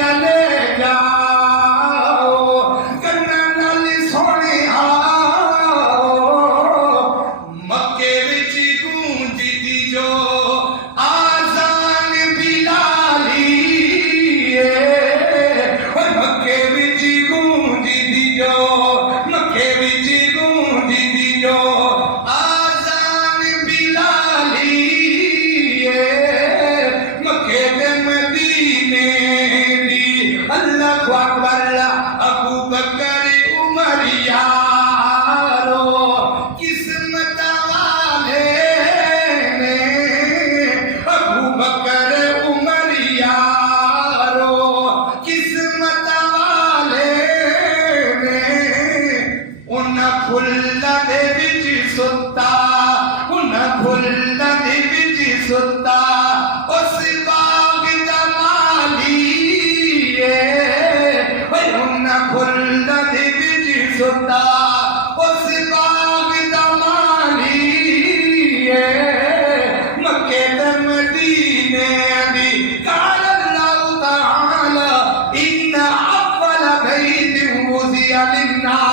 چلے جاؤ کنا نال سونیا مکے وچ گونجدی جو آذان بلالی مکے وچ گونجدی جو مکے وچ گونجدی جو آذان بلالی مکے تے مدینے دی اللہ اکبر ابو بکر عمر یارو قسمت والے نے ابو بکر عمر یارو قسمت والے نے انہاں پھلاں دے وچ ستا انہاں پھلاں دے وچ ستا اس باغ دا مالی انہاں پھلاں دے وچ ستا اس باغ دا مالی مکے تے مدینے دی قال اللہ تعالی ان اول بیت وضع للناس